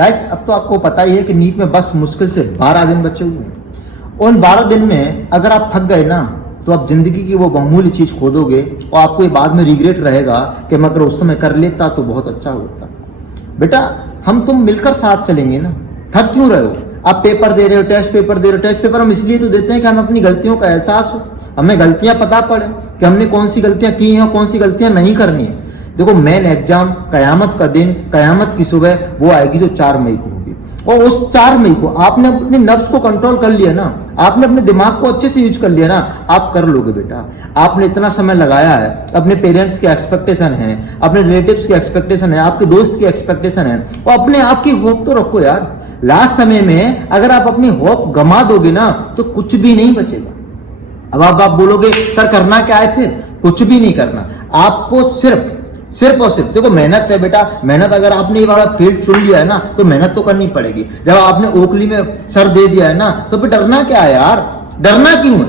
Guys अब तो आपको पता ही है कि नीट में बस मुश्किल से 12 दिन बचे हुए हैं। उन 12 दिन में अगर आप थक गए ना तो आप जिंदगी की वो बहुमूल्य चीज खो दोगे और आपको ये बाद में रिग्रेट रहेगा कि मैं अगर उस समय कर लेता तो बहुत अच्छा होता। बेटा हम तुम मिलकर साथ चलेंगे ना, थक क्यों रहे हो? आप पेपर दे रहे हो, टेस्ट पेपर दे रहे हो। टेस्ट पेपर हम इसलिए तो देते हैं कि हमें अपनी गलतियों का एहसास हो, हमें गलतियां पता पड़े कि हमने कौन सी गलतियां की हैं और कौन सी गलतियां नहीं करनी है। देखो मेन एग्जाम कयामत का दिन, कयामत की सुबह वो आएगी जो 4 मई को होगी, और उस 4 मई को आपने अपने नफ्स को कंट्रोल कर लिया ना, आपने अपने दिमाग को अच्छे से यूज कर लिया ना, आप कर लोगे बेटा। आपने इतना समय लगाया है, अपने पेरेंट्स के एक्सपेक्टेशन है, अपने रिलेटिव्स की एक्सपेक्टेशन है, आपके दोस्त की एक्सपेक्टेशन है, और अपने आप की होप तो रखो यार। लास्ट समय में अगर आप अपनी होप गमा दोगे ना तो कुछ भी नहीं बचेगा। अब आप बोलोगे सर करना क्या है? फिर कुछ भी नहीं करना, आपको सिर्फ और सिर्फ देखो मेहनत है बेटा। मेहनत अगर आपने ये वाला फील्ड चुन लिया है ना तो मेहनत तो करनी पड़ेगी। जब आपने ओखली में सर दे दिया है ना तो फिर डरना क्या है यार? डरना क्यों है?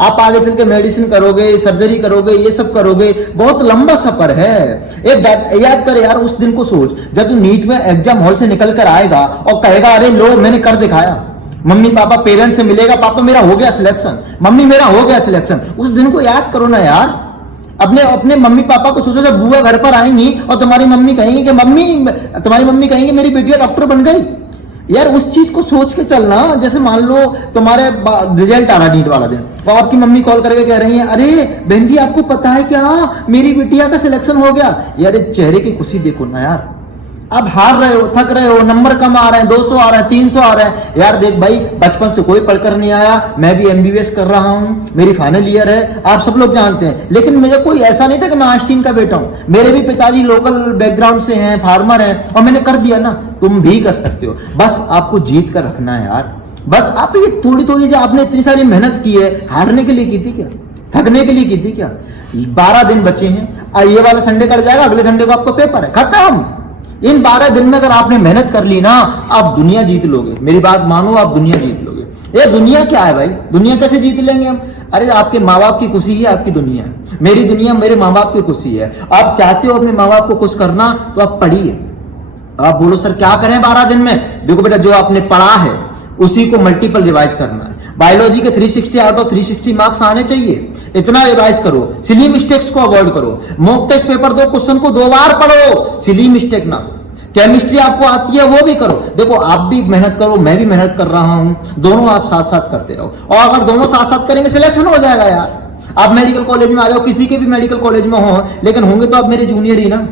आप आगे चल के मेडिसिन करोगे, सर्जरी करोगे, ये सब करोगे, बहुत लंबा सफर है। एक याद कर यार, उस दिन को सोच जब तू नीट में एग्जाम हॉल से निकल कर आएगा और कहेगा अरे लो मैंने कर दिखाया। मम्मी पापा पेरेंट्स से मिलेगा, पापा मेरा हो गया सिलेक्शन, मम्मी मेरा हो गया सिलेक्शन। उस दिन को याद करो ना यार। अपने मम्मी पापा को सोचो जब बुआ घर पर आएंगी और तुम्हारी मम्मी कहेंगी मेरी बेटिया डॉक्टर बन गई। यार उस चीज को सोच के चलना। जैसे मान लो तुम्हारे रिजल्ट आ रहा नीट वाला दिन और आपकी मम्मी कॉल करके कह रही है अरे बहन जी आपको पता है क्या मेरी बिटिया का सिलेक्शन हो गया। यार चेहरे की खुशी देखो ना यार। अब हार रहे हो, थक रहे हो, नंबर कम आ रहे हैं, 200 आ रहे हैं, 300 आ रहे हैं। यार देख भाई बचपन से कोई पढ़कर नहीं आया, मैं भी एमबीबीएस कर रहा हूं, मेरी फाइनल ईयर है, आप सब लोग जानते हैं। लेकिन मेरा कोई ऐसा नहीं था कि मैं आइंस्टीन का बेटा हूं। मेरे भी पिताजी लोकल बैकग्राउंड से हैं, फार्मर हैं, और मैंने कर दिया ना। तुम भी कर सकते हो, बस आपको जीत कर रखना है यार। बस आप ये थोड़ी थोड़ी जो आपने इतनी सारी मेहनत की है, हारने के लिए की थी क्या? थकने के लिए की थी क्या? 12 दिन बचे हैं, ये वाला संडे कट जाएगा, अगले संडे को आपका पेपर है, खत्म। इन 12 दिन में अगर आपने मेहनत कर ली ना आप दुनिया जीत लोगे। मेरी बात मानो, आप दुनिया जीत लोगे। ये दुनिया क्या है भाई? दुनिया कैसे जीत लेंगे हम? अरे आपके माँ बाप की खुशी ही आपकी दुनिया है। मेरी दुनिया मेरे माँ बाप की खुशी है। आप चाहते हो अपने माँ बाप को खुश करना तो आप पढ़िए। आप बोलो सर क्या करें 12 दिन में? देखो बेटा जो आपने पढ़ा है उसी को मल्टीपल रिवाइज करना है। बायोलॉजी के 360 आउट ऑफ 360 मार्क्स आने चाहिए, इतना रिवाइज करो। सिली मिस्टेक्स को अवॉइड करो। मॉक टेस्ट पेपर 2 क्वेश्चन को 2 बार पढ़ो, सिली मिस्टेक ना। केमिस्ट्री आपको आती है वो भी करो। देखो आप भी मेहनत करो, मैं भी मेहनत कर रहा हूं, दोनों आप साथ साथ करते रहो। और अगर दोनों साथ साथ करेंगे सिलेक्शन हो जाएगा यार। आप मेडिकल कॉलेज में आ जाओ, किसी के भी मेडिकल कॉलेज में हो, लेकिन होंगे तो आप मेरे जूनियर ही ना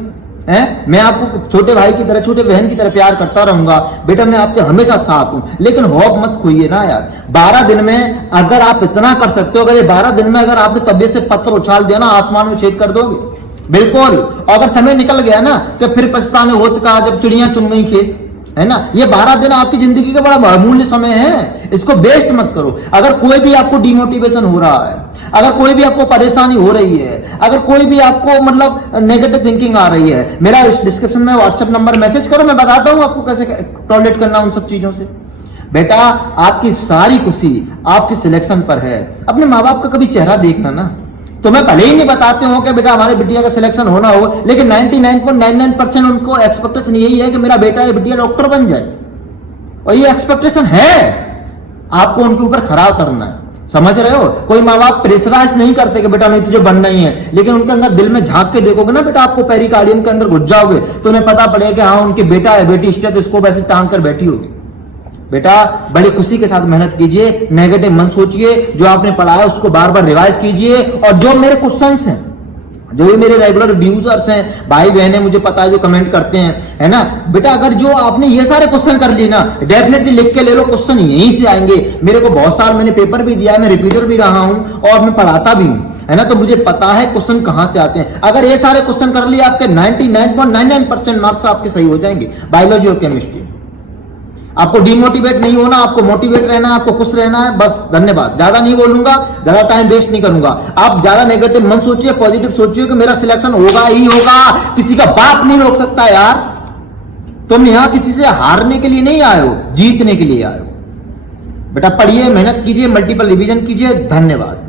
है। मैं आपको छोटे भाई की तरह, छोटे बहन की तरह प्यार करता रहूंगा बेटा। मैं आपके हमेशा साथ हूं, लेकिन होप मत खोइए ना यार। 12 दिन में अगर आप इतना कर सकते हो, अगर ये 12 दिन में अगर आपने तबीयत से पत्थर उछाल दिया ना, आसमान में छेद कर दोगे बिल्कुल। अगर समय निकल गया ना तो फिर पछताने होत का जब चिड़ियां चुन गई खेत, है ना। ये 12 दिन आपकी जिंदगी का बड़ा बहुमूल्य समय है, इसको वेस्ट मत करो। अगर कोई भी आपको डिमोटिवेशन हो रहा है, अगर कोई भी आपको परेशानी हो रही है, अगर कोई भी आपको मतलब नेगेटिव थिंकिंग आ रही है, मेरा इस डिस्क्रिप्शन में व्हाट्सएप नंबर मैसेज करो, मैं बताता हूं आपको कैसे टॉलरेट करना उन सब चीजों से। बेटा आपकी सारी खुशी आपके सिलेक्शन पर है। अपने माँ बाप का कभी चेहरा देखना ना। तो मैं भले ही नहीं बताते हो कि बेटा हमारे बिटिया का सिलेक्शन होना हो, लेकिन 99.99% उनको एक्सपेक्टेशन यही है कि मेरा बेटा या बिटिया डॉक्टर बन जाए, और ये एक्सपेक्टेशन है। आपको उनके ऊपर खराब करना है, समझ रहे हो। कोई माँ बाप प्रेशराइज नहीं करते कि बेटा नहीं तुझे बनना ही है, लेकिन उनके अंदर दिल में झांक के देखोगे ना बेटा, आपको पेरिकार्डियम के अंदर घुस जाओगे तो उन्हें पता पड़ेगा कि हाँ उनके बेटा है बेटी स्टेथोस्कोप ऐसे टांग कर बैठी होगी। बेटा बड़ी खुशी के साथ मेहनत कीजिए, नेगेटिव मत सोचिए। जो आपने पढ़ा है उसको बार बार रिवाइज कीजिए। और जो मेरे क्वेश्चंस हैं, जो भी मेरे रेगुलर व्यूजर्स हैं, भाई बहनें, मुझे पता है जो कमेंट करते हैं, है ना बेटा, अगर जो आपने ये सारे क्वेश्चन कर लिए ना, डेफिनेटली लिख के ले लो, क्वेश्चन यहीं से आएंगे। मेरे को बहुत साल मैंने पेपर भी दिया है, मैं रिपीटर भी रहा हूं और मैं पढ़ाता भी हूं, है ना। तो मुझे पता है क्वेश्चन कहां से आते हैं। अगर ये सारे क्वेश्चन कर लिए आपके 99.99% मार्क्स आपके सही हो जाएंगे बायोलॉजी और केमिस्ट्री। आपको डिमोटिवेट नहीं होना, आपको मोटिवेट रहना, आपको खुश रहना है, बस। धन्यवाद। ज्यादा नहीं बोलूंगा, ज्यादा टाइम वेस्ट नहीं करूंगा। आप ज्यादा नेगेटिव मत सोचिए, पॉजिटिव सोचिए कि मेरा सिलेक्शन होगा ही होगा। किसी का बाप नहीं रोक सकता यार। तुम यहां किसी से हारने के लिए नहीं आए हो, जीतने के लिए आए हो। बेटा पढ़िए, मेहनत कीजिए, मल्टीपल रिवीजन कीजिए। धन्यवाद।